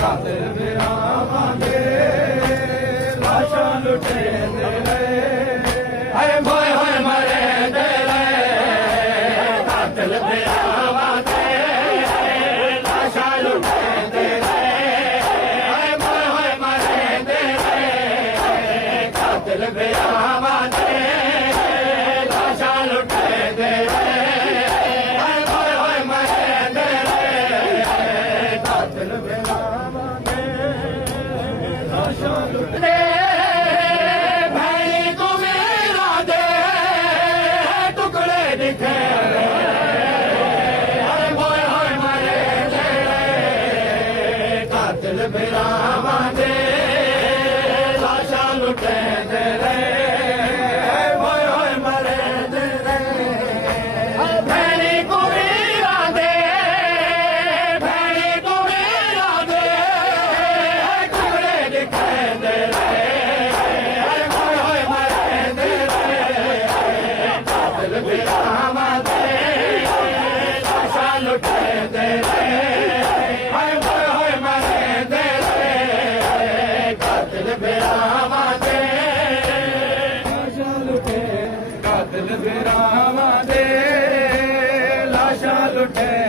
ਕਾਤਲ ਵਿਆਹਾਂ ਦੇ ਲਾਸ਼ਾਂ ਲੁਟੇਂਦੇ ਰਹੇ ਹਾਏ ਹੋਏ ਹੋਏ ਮਰਦੇ ਰਹੇ ਕਾਤਲ ਵਿਆਹਾਂ ਦੇ ਲਾਸ਼ਾਂ ਲੁਟੇਂਦੇ ਰਹੇ ਹਾਏ ਹੋਏ ਹੋਏ ਮਰਦੇ ਰਹੇ ਕਾਤਲ ਵਿਆਹਾਂ ਦੇ ਲਾਸ਼ਾਂ ਲੁਟੇਂਦੇ ਰਹੇ भैनी को मेरा दे टुकड़े दिखे होए होए मरे कातिल बिरावा दे लाशा लुटे दे होए होए मरे भैनी को मेरा दे भैनी को मेरा दे टुकड़े दिखे दे ਕਾਤਲ ਬਿਰਾਵਾਂ ਦੇ ਲਾਸ਼ਾਂ ਲੁਟੇ